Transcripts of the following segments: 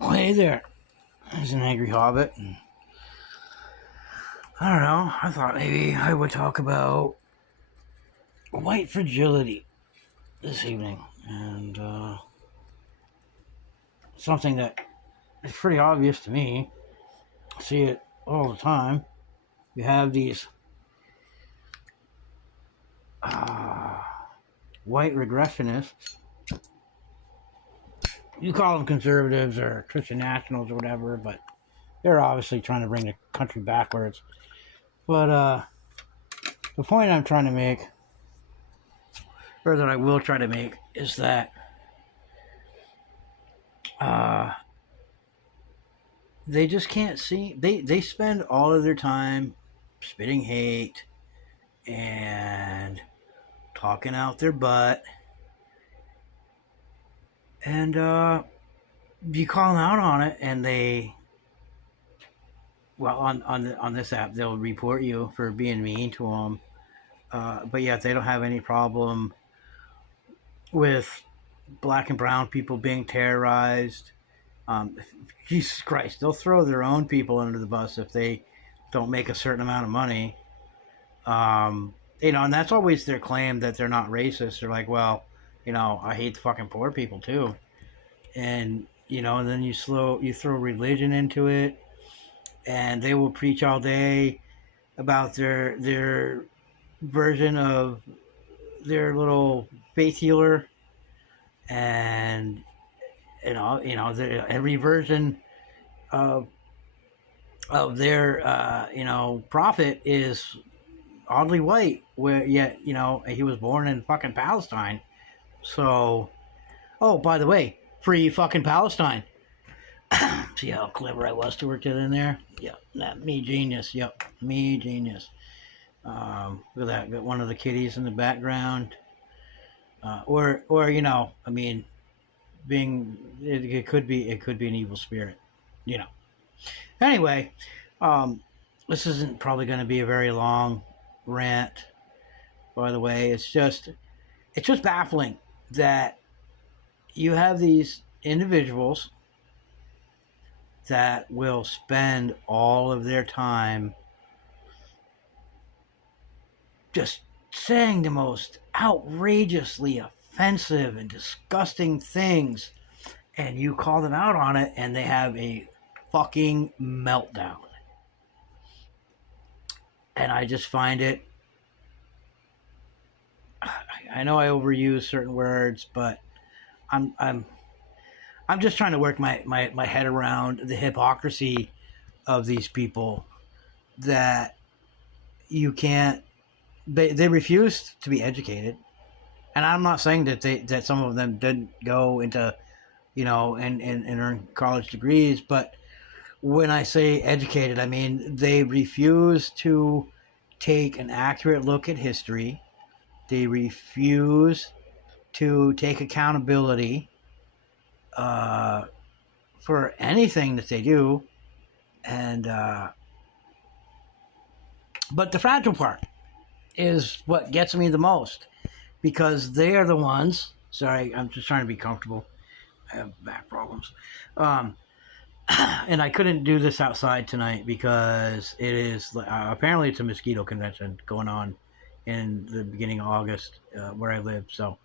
Well, hey there. There's an angry hobbit. And I don't know. I thought maybe I would talk about white fragility this evening. And something that is pretty obvious to me. I see it all the time. You have these white regressionists. You call them conservatives or Christian nationals or whatever, but they're obviously trying to bring the country backwards. But the point I'm trying to make, or that I will try to make, is that they just can't see. They spend all of their time spitting hate and talking out their butt, and you call them out on it, and they, well, on this app, they'll report you for being mean to them. But yet they don't have any problem with black and brown people being terrorized. Jesus Christ, they'll throw their own people under the bus if they don't make a certain amount of money. And that's always their claim, that they're not racist. They're like, well, I hate the fucking poor people too. And, and then you throw religion into it, and they will preach all day about their version of their little faith healer, and every version of their prophet is oddly white, where yet he was born in fucking Palestine. So, oh, by the way, free fucking Palestine. See how clever I was to work it in there? Yep, me genius. Yep, me genius. Look at that. Got one of the kitties in the background. Or being it could be an evil spirit. Anyway, this isn't probably going to be a very long rant. By the way, it's just baffling that you have these individuals that will spend all of their time just saying the most outrageously offensive and disgusting things, and you call them out on it, and they have a fucking meltdown. And I just find it, I know I overuse certain words, but I'm just trying to work my head around the hypocrisy of these people, that you can't, they refuse to be educated. And I'm not saying that some of them didn't go into, and earn college degrees, but when I say educated, I mean they refuse to take an accurate look at history. They refuse to take accountability for anything that they do. And but the fragile part is what gets me the most, because they are the ones. Sorry, I'm just trying to be comfortable. I have back problems. And I couldn't do this outside tonight because it is apparently it's a mosquito convention going on in the beginning of August where I live. So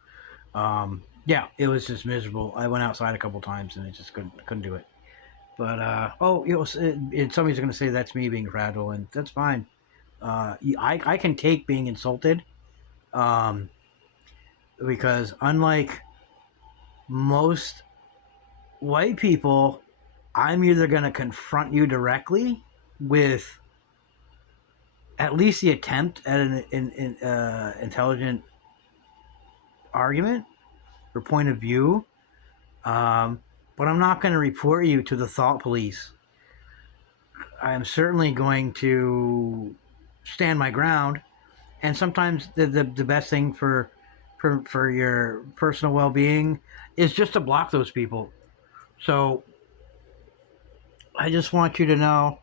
yeah, it was just miserable. I went outside a couple times and I just couldn't do it. But somebody's going to say that's me being fragile, and that's fine. I can take being insulted, because unlike most white people, I'm either going to confront you directly with at least the attempt at an intelligent argument or point of view, but I'm not going to report you to the thought police. I'm certainly going to stand my ground, and sometimes the best thing for your personal well-being is just to block those people. So I just want you to know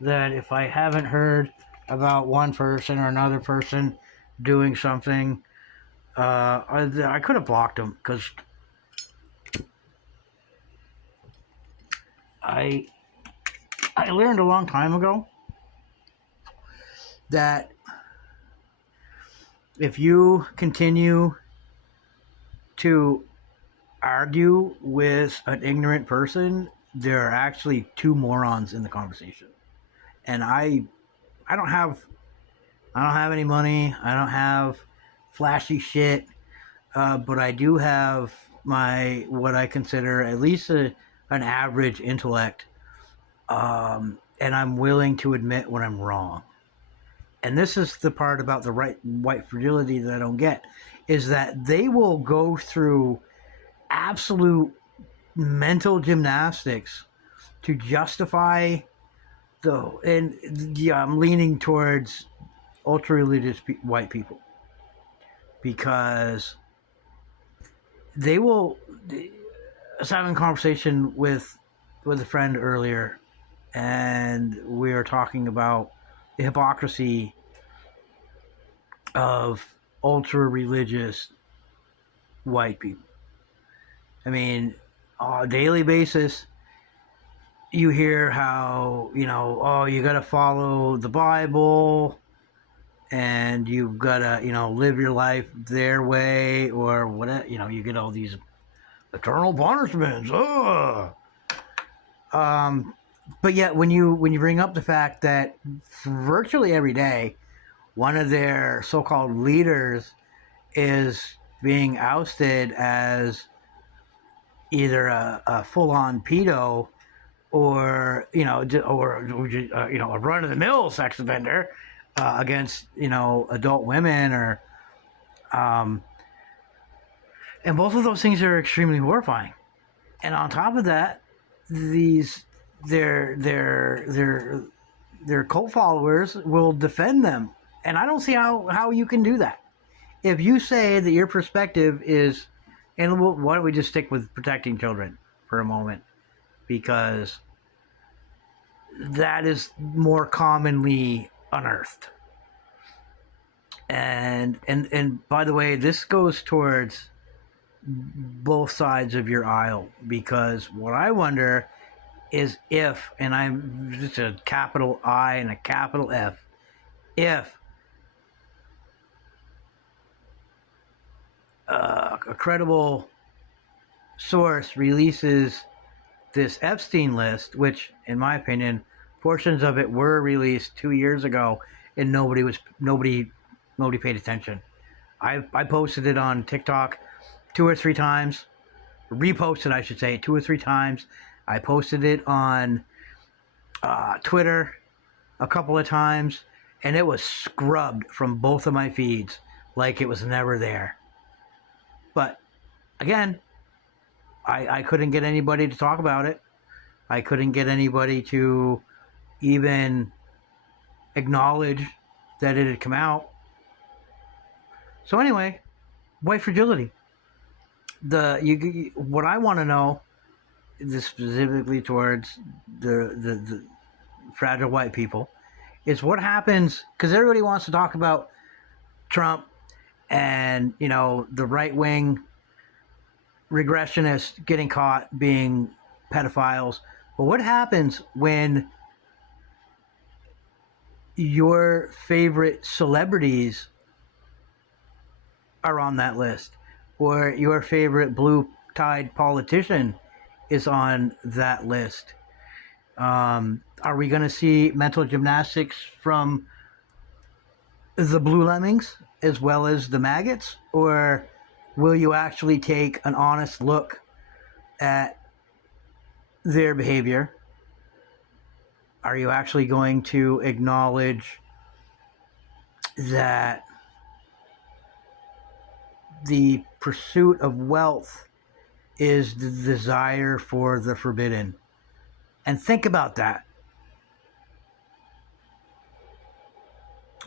that if I haven't heard about one person or another person doing something, I could have blocked them, because I I learned a long time ago that if you continue to argue with an ignorant person, there are actually two morons in the conversation. And I don't have any money. I don't have flashy shit, but I do have my what I consider at least an average intellect, and I'm willing to admit when I'm wrong. And this is the part about the white fragility that I don't get, is that they will go through absolute mental gymnastics to justify and yeah, I'm leaning towards ultra religious white people, because they will. I was having a conversation with a friend earlier, and we were talking about the hypocrisy of ultra religious white people. I mean, on a daily basis, you hear how, oh, you got to follow the Bible and you've got to, live your life their way or whatever. You get all these eternal punishments. But yet, when you bring up the fact that virtually every day, one of their so-called leaders is being ousted as either a full-on pedo or a run-of-the-mill sex offender against adult women, or and both of those things are extremely horrifying. And on top of that, their cult followers will defend them, and I don't see how you can do that. If you say that your perspective is, and why don't we just stick with protecting children for a moment, because that is more commonly unearthed. And by the way, this goes towards both sides of your aisle, because what I wonder is if, and I'm just a capital I and a capital F, if a credible source releases this Epstein list, which, in my opinion, portions of it were released 2 years ago, and nobody paid attention. I posted it on TikTok 2 or 3 times, reposted, I should say, 2 or 3 times. I posted it on Twitter a couple of times, and it was scrubbed from both of my feeds like it was never there. But again, I couldn't get anybody to talk about it. I couldn't get anybody to even acknowledge that it had come out. So anyway, white fragility. What I want to know, this specifically towards the fragile white people, is what happens, because everybody wants to talk about Trump and the right wing regressionists getting caught being pedophiles. But what happens when your favorite celebrities are on that list, or your favorite blue tide politician is on that list? Are we going to see mental gymnastics from the blue lemmings as well as the maggots, or will you actually take an honest look at their behavior? Are you actually going to acknowledge that the pursuit of wealth is the desire for the forbidden? And think about that.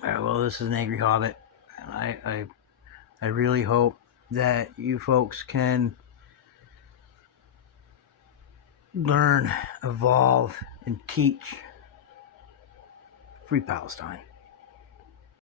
Well, this is an Angry Hobbit, and I really hope that you folks can learn, evolve, and teach. Free Palestine.